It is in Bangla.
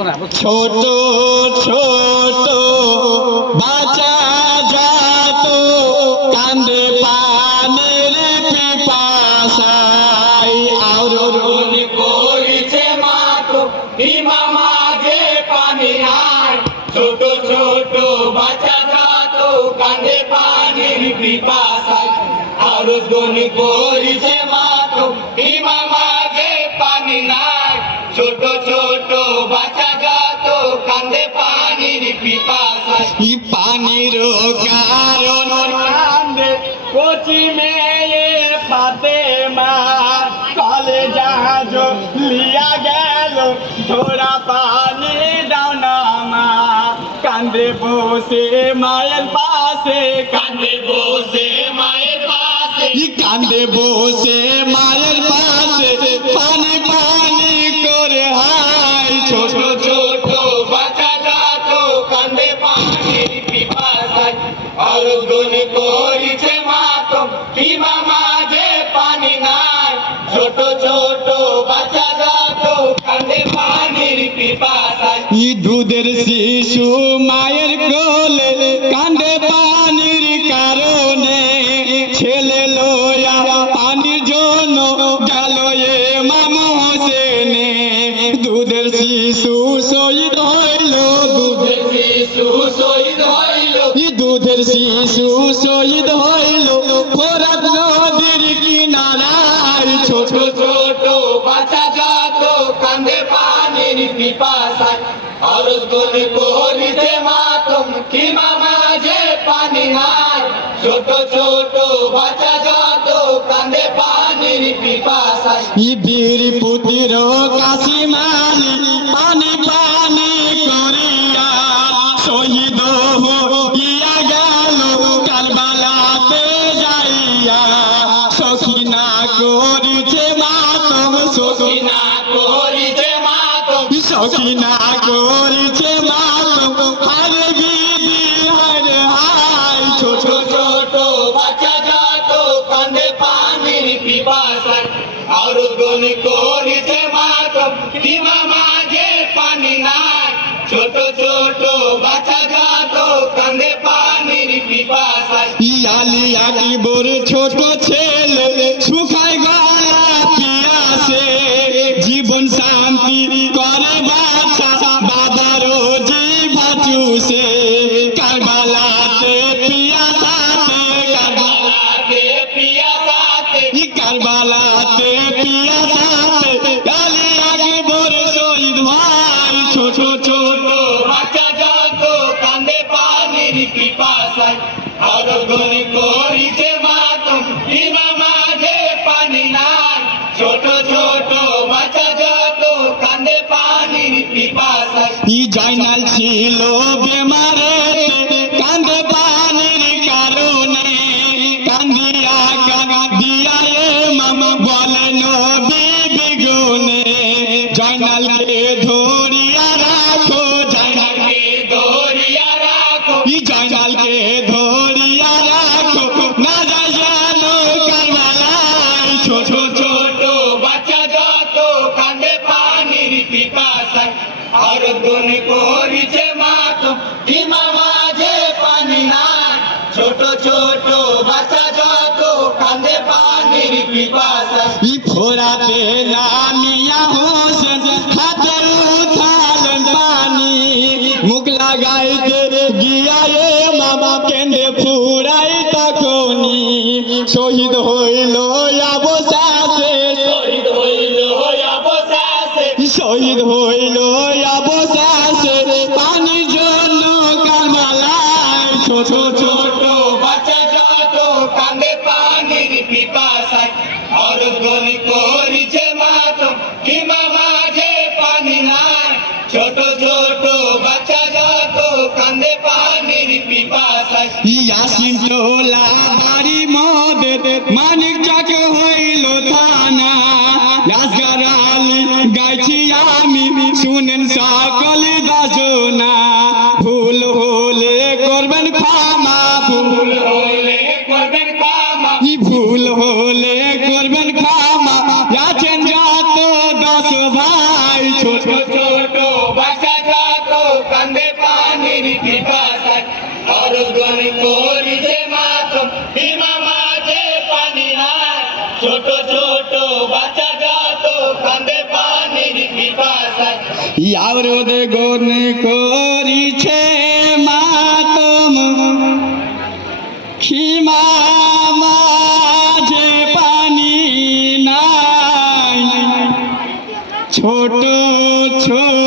ছোট ছোট বাচ্চা যাত কান্দে পানির পিপাসায় আর মনে করিছে মাতো হিমা মাঝে পানি নাই ছোট ছোট বাচ্চা যাত কান্দে পানির পিপাসায় আর মনে করিছে মাতো হিমা মাঝে পানি নাই ছোট ছোট বাচ্চা যাত কান্দে পানির পিপাসায় পানির কারণ কান্দে কচি মেয়ে ফাতেমা কলে জাহাজ লিয়া গেল ধরা পানি দাও না মা কান্দে বসে মায়ের পাশে কান্দে বসে মায়ের পাশে কান্দে বসে মায়ের পাশে পানি পানি করে হায় ছোট ছোট বাচ্চা যাত কান্দে পানির পিপাসায় আলোচন করিছে মাতো কিমা মাঝে পানি নাই ছোট ছোট বাচ্চা যাত কান্দে পানির পিপাসায় দুধের শিশু মায়ের কোলে কান্দে পানির কারণে ছেলে লয়া পানির জন্য গেল মামা হোসেনে দুধের শিশু শহীদ হইল দুধের শিশু শহীদ হইল দুধের শিশু শহীদ হইল ফোরাত নদীর কিনারায় ছোট ছোট বাচ্চা যাত কান্দে পানির পিপাসায় আলোচন করিছে মাতম কিমা মাঝে পানি নাই ছোট ছোট বাচ্চা যাত কান্দে পানির পিপাসায় বীর পুতির কাশিম আলী পানি পানি করিয়া শহীদ হইয়া গেল কারবালাতে যাইয়া সখিনা করিছে মাতম সখিনা করিছে মাতম সখিনা করিছে মাতম হরে বিধি হরে হায় ছোট ছোট বাচ্চা যাত কান্দে পানির পিপাসায় আলোচন করিছে মাতম কিমা মাঝে পানি নাই ছোট ছোট বাচ্চা যাত কান্দে পানির পিপাসায় ইয়ালি আকিবর ছোট ছেলে শুকায় গলা পিয়াসে জীবন শান্তি করে বাচ্চা বাবারও জিভা চুষে কারবালাতে পিয়াসাতে কারবালাতে পিয়াসাতে কারবালাতে পিয়াসাতে আলী আকবর শহীদ হয় ছোট ছোট বাচ্চা যাত কান্দে পানির পিপাসায় আলোচন করিছে মাতম কিমা মাঝে পানি নাই ছোট ছোট বাচ্চা যাত কান্দে পানির পিপাসায় জাইনাল ছিল বেমারে কান্দে পানির কারণে কান্দিয়া কান্দিয়া মামা বলে নবী বিগুনে জাইনালকে ধরিয়া রাখো জাইনালকে ধরিয়া রাখো জাইনালকে ধরিয়া রাখো না যায় যেন কারবালায় ছোট ছোট বাচ্চা যাত কান্দে পানির পিপাসায় আলোচন করিছে মাতম কিমা মাঝে পানি নাই ছোট ছোট বাচ্চা যাত কান্দে পানির পিপাসায় ফোরাতে নামিয়া হোসেন হাতে উঠালেন পানি মুখ লাগাইতে গিয়া মামা কেঁদে ফুরাই তখনই শহীদ হইল অবশেষে শহীদ হইল অবশেষে শহীদ হইল অবশেষে পানির জন্য কারবালায় ছোট ছোট বাচ্চা যাত কান্দে পানির পিপাসায় আলোচন করিছে মাতম কিমা মাঝে পানি নাই ছোট ছোট বাচ্চা যাত কান্দে পানির পিপাসায় ইয়াসিন টোলা বাড়ি মদের মানিক চাক হইল থানা রাজগার আলী গাইছি আমি শুনেন সকল দাসনা ভুল হলে করবেন ক্ষমা ভুল হইলে করবেন ক্ষমা ভুল হলে করবেন ক্ষমা আছেন যত 10 ভাই ছোট ছোট বাচ্চা সীমা মাঝে পানি নাই ছোট ছোট বাচ্চা যত কাঁদে পানির পিপাসায় ইয়ারদ গন করিছে মাতম খিমা মাঝে পানি নাই ছোট ছোট